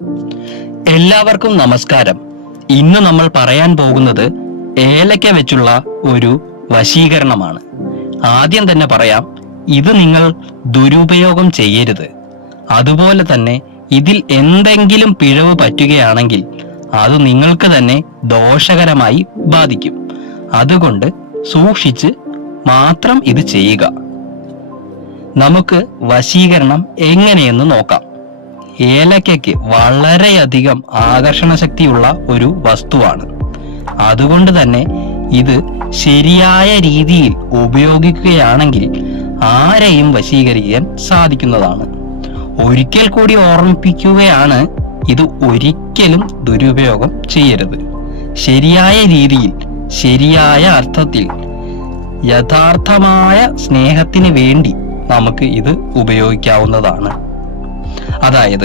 എല്ലാവർക്കും നമസ്കാരം. ഇന്ന് നമ്മൾ പറയാൻ പോകുന്നത് ഏലക്ക വെച്ചുള്ള ഒരു വശീകരണമാണ്. ആദ്യം തന്നെ പറയാം, ഇത് നിങ്ങൾ ദുരുപയോഗം ചെയ്യരുത്. അതുപോലെ തന്നെ ഇതിൽ എന്തെങ്കിലും പിഴവ് പറ്റുകയാണെങ്കിൽ അത് നിങ്ങൾക്ക് തന്നെ ദോഷകരമായി ബാധിക്കും. അതുകൊണ്ട് സൂക്ഷിച്ച് മാത്രം ഇത് ചെയ്യുക. നമുക്ക് വശീകരണം എങ്ങനെയെന്ന് നോക്കാം. ഏലക്കയ്ക്ക് വളരെയധികം ആകർഷണ ശക്തിയുള്ള ഒരു വസ്തുവാണ്. അതുകൊണ്ട് തന്നെ ഇത് ശരിയായ രീതിയിൽ ഉപയോഗിക്കുകയാണെങ്കിൽ ആരെയും വശീകരിക്കാൻ സാധിക്കുന്നതാണ്. ഒരിക്കൽ കൂടി ഓർമ്മിപ്പിക്കുകയാണ്, ഇത് ഒരിക്കലും ദുരുപയോഗം ചെയ്യരുത്. ശരിയായ രീതിയിൽ, ശരിയായ അർത്ഥത്തിൽ, യഥാർത്ഥമായ സ്നേഹത്തിന് വേണ്ടി നമുക്ക് ഇത് ഉപയോഗിക്കാവുന്നതാണ്. അതായത്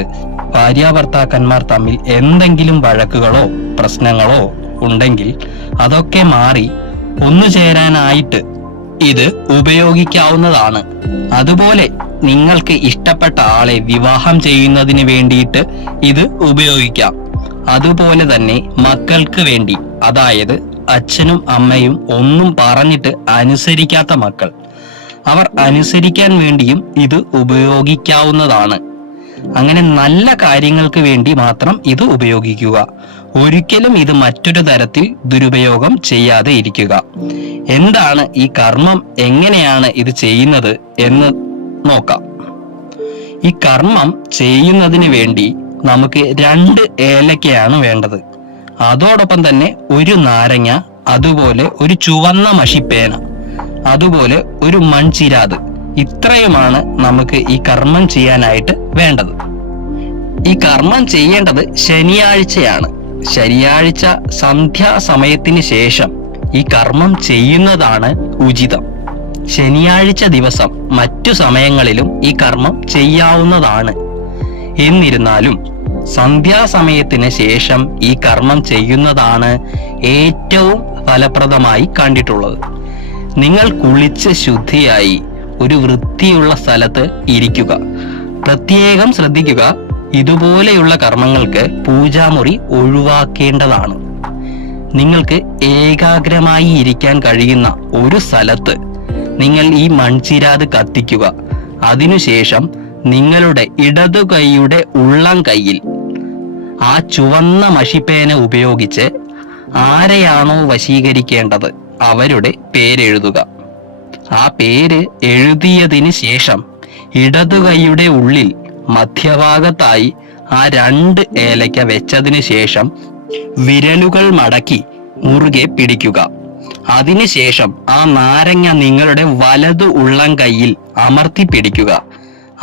ഭാര്യാഭർത്താക്കന്മാർ തമ്മിൽ എന്തെങ്കിലും വഴക്കുകളോ പ്രശ്നങ്ങളോ ഉണ്ടെങ്കിൽ അതൊക്കെ മാറി ഒന്നു ചേരാനായിട്ട് ഇത് ഉപയോഗിക്കാവുന്നതാണ്. അതുപോലെ നിങ്ങൾക്ക് ഇഷ്ടപ്പെട്ട ആളെ വിവാഹം ചെയ്യുന്നതിന് വേണ്ടിയിട്ട് ഇത് ഉപയോഗിക്കാം. അതുപോലെ തന്നെ മക്കൾക്ക് വേണ്ടി, അതായത് അച്ഛനും അമ്മയും ഒന്നും പറഞ്ഞിട്ട് അനുസരിക്കാത്ത മക്കൾ, അവർ അനുസരിക്കാൻ വേണ്ടിയും ഇത് ഉപയോഗിക്കാവുന്നതാണ്. അങ്ങനെ നല്ല കാര്യങ്ങൾക്ക് വേണ്ടി മാത്രം ഇത് ഉപയോഗിക്കുക. ഒരിക്കലും ഇത് മറ്റൊരു തരത്തിൽ ദുരുപയോഗം ചെയ്യാതെ ഇരിക്കുക. എന്താണ് ഈ കർമ്മം, എങ്ങനെയാണ് ഇത് ചെയ്യുന്നത് എന്ന് നോക്കാം. ഈ കർമ്മം ചെയ്യുന്നതിന് വേണ്ടി നമുക്ക് 2 ഏലക്കയാണ് വേണ്ടത്. അതോടൊപ്പം തന്നെ ഒരു നാരങ്ങ, അതുപോലെ ഒരു ചുവന്ന മഷിപ്പേന, അതുപോലെ ഒരു മൺചിരാത്. ഇത്രയുമാണ് നമുക്ക് ഈ കർമ്മം ചെയ്യാനായിട്ട് വേണ്ടത്. ഈ കർമ്മം ചെയ്യേണ്ടത് ശനിയാഴ്ചയാണ്. ശനിയാഴ്ച സന്ധ്യാസമയത്തിന് ശേഷം ഈ കർമ്മം ചെയ്യുന്നതാണ് ഉചിതം. ശനിയാഴ്ച ദിവസം മറ്റു സമയങ്ങളിലും ഈ കർമ്മം ചെയ്യാവുന്നതാണ്. എന്നിരുന്നാലും സന്ധ്യാസമയത്തിന് ശേഷം ഈ കർമ്മം ചെയ്യുന്നതാണ് ഏറ്റവും ഫലപ്രദമായി കണ്ടിട്ടുള്ളത്. നിങ്ങൾ കുളിച്ച് ശുദ്ധിയായി ഒരു വൃത്തിയുള്ള സ്ഥലത്ത് ഇരിക്കുക. പ്രത്യേകം ശ്രദ്ധിക്കുക, ഇതുപോലെയുള്ള കർമ്മങ്ങൾക്ക് പൂജാമുറി ഒഴിവാക്കേണ്ടതാണ്. നിങ്ങൾക്ക് ഏകാഗ്രമായി ഇരിക്കാൻ കഴിയുന്ന ഒരു സ്ഥലത്ത് നിങ്ങൾ ഈ മൺചിരാത് കത്തിക്കുക. അതിനുശേഷം നിങ്ങളുടെ ഇടതു കൈയുടെ ഉള്ളം കൈയിൽ ആ ചുവന്ന മഷിപ്പേന ഉപയോഗിച്ച് ആരെയാണോ വശീകരിക്കേണ്ടത് അവരുടെ പേരെഴുതുക. ആ പേര് എഴുതിയതിന് ശേഷം ഇടതു കൈയുടെ ഉള്ളിൽ മധ്യഭാഗത്തായി ആ 2 ഏലക്ക വെച്ചതിന് ശേഷം വിരലുകൾ മടക്കി മുറുകെ പിടിക്കുക. അതിനുശേഷം ആ നാരങ്ങ നിങ്ങളുടെ വലതു ഉള്ളം കൈയിൽ അമർത്തി പിടിക്കുക.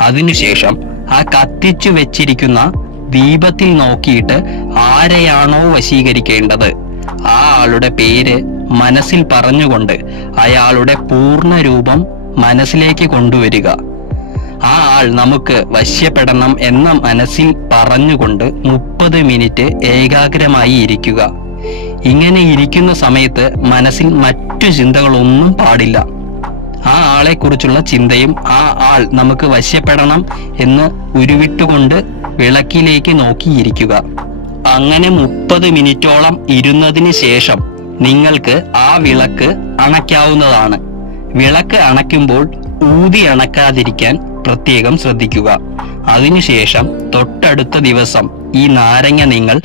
അതിനുശേഷം ആ കത്തിച്ചു വെച്ചിരിക്കുന്ന ദീപത്തിൽ നോക്കിയിട്ട് ആരെയാണോ വശീകരിക്കേണ്ടത് ആ ആളുടെ പേര് മനസ്സിൽ പറഞ്ഞുകൊണ്ട് അയാളുടെ പൂർണ്ണ രൂപം മനസ്സിലേക്ക് കൊണ്ടുവരിക. ആ ആൾ നമുക്ക് വശ്യപ്പെടണം എന്ന മനസ്സിൽ പറഞ്ഞുകൊണ്ട് 30 മിനിറ്റ് ഏകാഗ്രമായി ഇരിക്കുക. ഇങ്ങനെ ഇരിക്കുന്ന സമയത്ത് മനസ്സിൽ മറ്റു ചിന്തകളൊന്നും പാടില്ല. ആ ആളെ കുറിച്ചുള്ള ചിന്തയും ആ ആൾ നമുക്ക് വശ്യപ്പെടണം എന്ന് ഉരുവിട്ടുകൊണ്ട് വിളക്കിലേക്ക് നോക്കിയിരിക്കുക. അങ്ങനെ 30 മിനിറ്റോളം ഇരുന്നതിന് ശേഷം നിങ്ങൾക്ക് ആ വിളക്ക് അണയ്ക്കാവുന്നതാണ്. വിളക്ക് അണയ്ക്കുമ്പോൾ ഊതി അണക്കാതിരിക്കാൻ പ്രത്യേകം ശ്രദ്ധിക്കുക. അതിനുശേഷം തൊട്ടടുത്ത ദിവസം ഈ നാരങ്ങ നിങ്ങൾ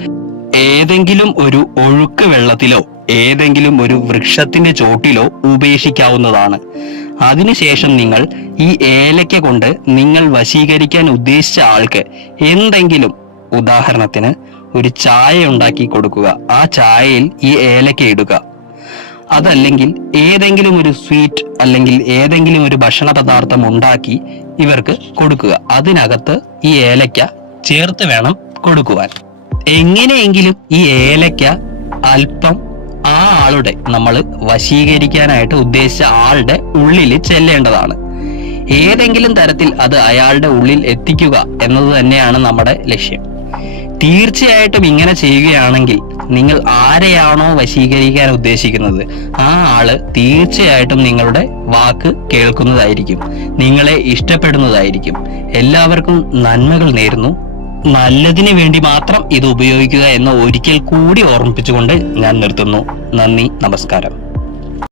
ഏതെങ്കിലും ഒരു ഒഴുക്ക് വെള്ളത്തിലോ ഏതെങ്കിലും ഒരു വൃക്ഷത്തിന്റെ ചോട്ടിലോ ഉപേക്ഷിക്കാവുന്നതാണ്. അതിനുശേഷം നിങ്ങൾ ഈ ഏലക്ക കൊണ്ട് നിങ്ങൾ വശീകരിക്കാൻ ഉദ്ദേശിച്ച ആൾക്ക് എന്തെങ്കിലും, ഉദാഹരണത്തിന് ഒരു ചായ ഉണ്ടാക്കി കൊടുക്കുക. ആ ചായയിൽ ഈ ഏലക്ക ഇടുക. അതല്ലെങ്കിൽ ഏതെങ്കിലും ഒരു സ്വീറ്റ് അല്ലെങ്കിൽ ഏതെങ്കിലും ഒരു ഭക്ഷണ പദാർത്ഥം ഉണ്ടാക്കി ഇവർക്ക് കൊടുക്കുക. അതിനകത്ത് ഈ ഏലക്ക ചേർത്ത് വേണം കൊടുക്കുവാൻ. എങ്ങനെയെങ്കിലും ഈ ഏലക്ക അല്പം ആ ആളുടെ, നമ്മൾ വശീകരിക്കാനായിട്ട് ഉദ്ദേശിച്ച ആളുടെ ഉള്ളിൽ ചെല്ലേണ്ടതാണ്. ഏതെങ്കിലും തരത്തിൽ അത് അയാളുടെ ഉള്ളിൽ എത്തിക്കുക എന്നത് തന്നെയാണ് നമ്മുടെ ലക്ഷ്യം. തീർച്ചയായിട്ടും ഇങ്ങനെ ചെയ്യുകയാണെങ്കിൽ നിങ്ങൾ ആരെയാണോ വശീകരിക്കാൻ ഉദ്ദേശിക്കുന്നത് ആ ആള് തീർച്ചയായിട്ടും നിങ്ങളുടെ വാക്ക് കേൾക്കുന്നതായിരിക്കും, നിങ്ങളെ ഇഷ്ടപ്പെടുന്നതായിരിക്കും. എല്ലാവർക്കും നന്മകൾ നേരുന്നു. നല്ലതിന് വേണ്ടി മാത്രം ഇത് ഉപയോഗിക്കുക എന്ന് ഒരിക്കൽ കൂടി ഓർമ്മിപ്പിച്ചുകൊണ്ട് ഞാൻ നിർത്തുന്നു. നന്ദി, നമസ്കാരം.